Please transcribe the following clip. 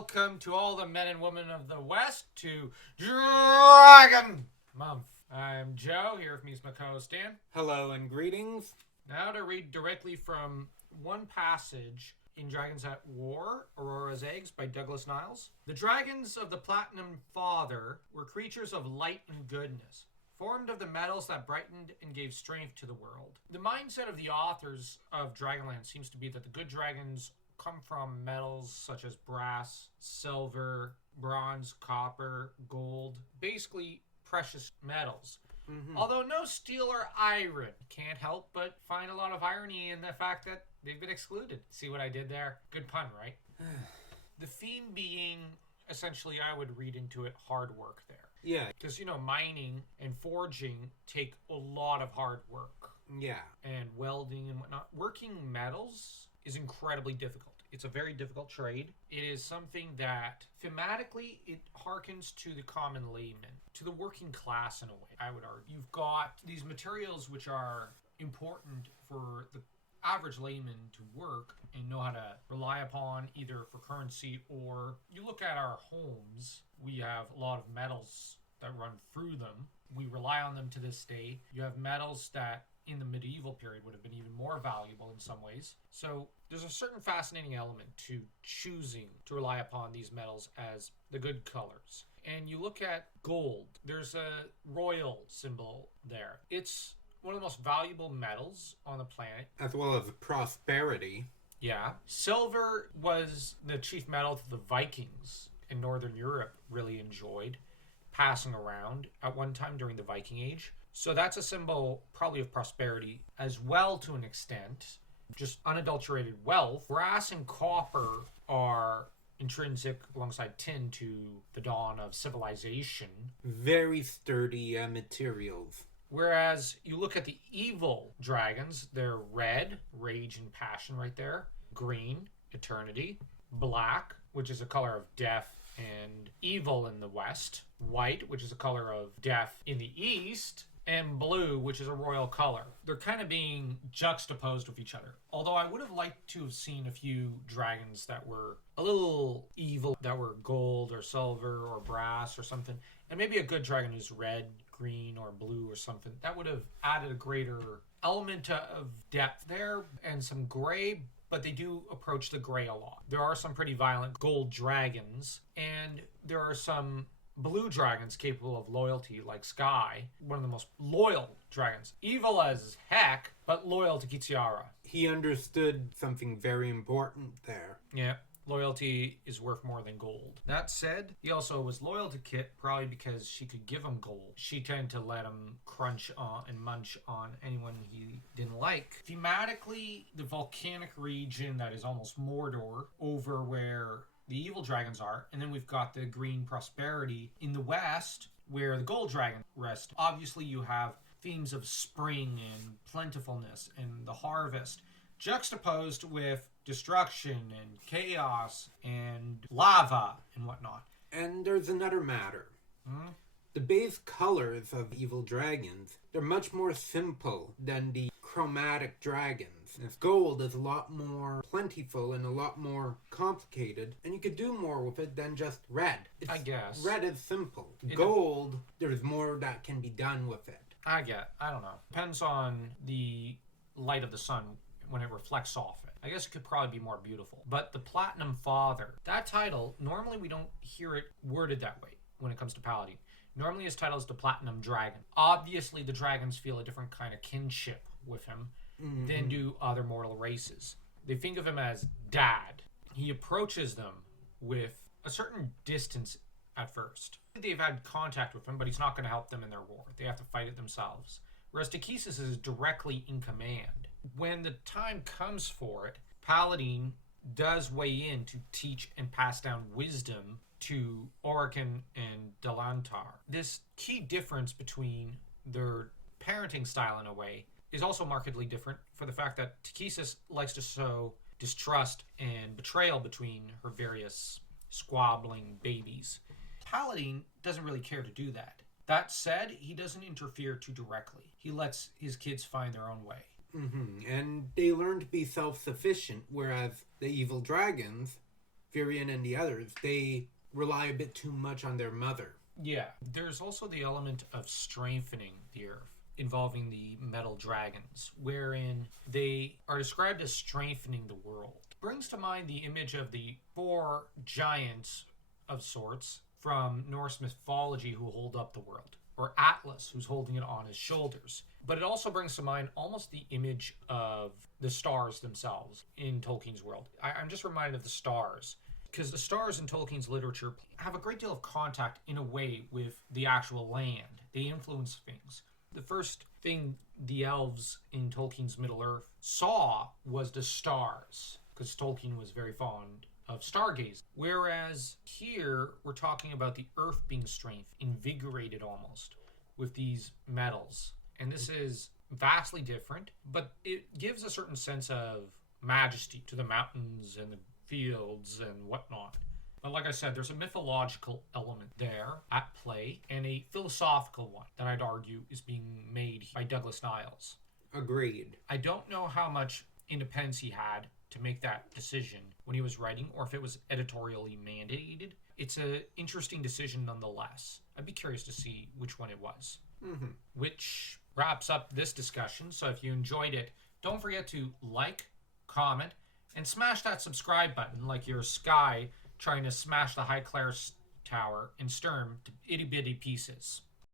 welcome to all the men and women of the West to Dragon Month. I'm Joe, here with me is my co-host Dan. Hello and greetings. Now to read directly from one passage in Dragons at War, Aurora's Eggs by Douglas Niles. The dragons of the Platinum Father were creatures of light and goodness, formed of the metals that brightened and gave strength to the world. The mindset of the authors of Dragonlance seems to be that the good dragons come from metals such as brass, silver, bronze, copper, gold, basically precious metals. Although no steel or iron. Can't help but find a lot of irony in the fact that they've been excluded. See what I did there? Good pun, right? The theme being, essentially, I would read into it, hard work there. Yeah. Because, mining and forging take a lot of hard work. Yeah. And welding and whatnot. Working metals is incredibly difficult. It's a very difficult trade. It is something that, thematically, it harkens to the common layman, to the working class in a way, I would argue. You've got these materials which are important for the average layman to work and know how to rely upon, either for currency or you look at our homes, we have a lot of metals that run through them. We rely on them to this day. You have metals that in the medieval period would have been even more valuable in some ways. So there's a certain fascinating element to choosing to rely upon these metals as the good colors. And you look at gold, there's a royal symbol there. It's one of the most valuable metals on the planet. As well as prosperity. Yeah. Silver was the chief metal that the Vikings in Northern Europe really enjoyed passing around at one time during the Viking Age. So that's a symbol probably of prosperity as well to an extent. Just unadulterated wealth. Brass and copper are intrinsic alongside tin to the dawn of civilization. Very sturdy materials. Whereas you look at the evil dragons, they're red, rage and passion right there. Green, eternity. Black, which is a color of death and evil in the West. White, which is a color of death in the East. And blue, which is a royal color. They're kind of being juxtaposed with each other. Although I would have liked to have seen a few dragons that were a little evil, that were gold or silver or brass or something. And maybe a good dragon who's red, green, or blue or something. That would have added a greater element of depth there and some gray, but they do approach the gray a lot. There are some pretty violent gold dragons, and there are some blue dragons capable of loyalty, like Sky, one of the most loyal dragons. Evil as heck, but loyal to Kitsiara. He understood something very important there. Yeah, loyalty is worth more than gold. That said, he also was loyal to Kit, probably because she could give him gold. She tended to let him crunch on and munch on anyone he didn't like. Thematically, the volcanic region that is almost Mordor, over where the evil dragons are, and then we've got the green prosperity in the west where the gold dragon rest. Obviously you have themes of spring and plentifulness and the harvest juxtaposed with destruction and chaos and lava and whatnot. And there's another matter. The base colors of evil dragons, they're much more simple than the chromatic dragons. As gold is a lot more plentiful and a lot more complicated, and you could do more with it than just red. I guess. Red is simple. Gold, there's more that can be done with it. I don't know. Depends on the light of the sun when it reflects off it. I guess it could probably be more beautiful. But the Platinum Father, that title, normally we don't hear it worded that way when it comes to Paladin. Normally his title is the Platinum Dragon. Obviously the dragons feel a different kind of kinship with him than do other mortal races. They think of him as dad. He approaches them with a certain distance at first. They've had contact with him, but he's not going to help them in their war. They have to fight it themselves. Whereas Takesis is directly in command. When the time comes for it, Paladin does weigh in to teach and pass down wisdom to Orican and Delantar. This key difference between their parenting style in a way is also markedly different for the fact that Takesis likes to sow distrust and betrayal between her various squabbling babies. Paladin doesn't really care to do that. That said, he doesn't interfere too directly. He lets his kids find their own way. And they learn to be self-sufficient, whereas the evil dragons, Virion and the others, they rely a bit too much on their mother. Yeah. There's also the element of strengthening the earth involving the metal dragons, wherein they are described as strengthening the world. Brings to mind the image of the four giants of sorts from Norse mythology who hold up the world, or Atlas, who's holding it on his shoulders. But it also brings to mind almost the image of the stars themselves in Tolkien's world. I'm just reminded of the stars, because the stars in Tolkien's literature have a great deal of contact, in a way, with the actual land. They influence things. The first thing the elves in Tolkien's Middle-earth saw was the stars, because Tolkien was very fond of stargazing. Whereas here, we're talking about the earth being strength, invigorated almost, with these metals. And this is vastly different, but it gives a certain sense of majesty to the mountains and the fields and whatnot. But like I said, there's a mythological element there at play, and a philosophical one that I'd argue is being made by Douglas Niles. Agreed. I don't know how much independence he had to make that decision when he was writing, or if it was editorially mandated. It's an interesting decision nonetheless. I'd be curious to see which one it was. Mm-hmm. Which wraps up this discussion. So if you enjoyed it, don't forget to like, comment, and smash that subscribe button like you're Sky trying to smash the High Clares Tower in Sturm to itty-bitty pieces.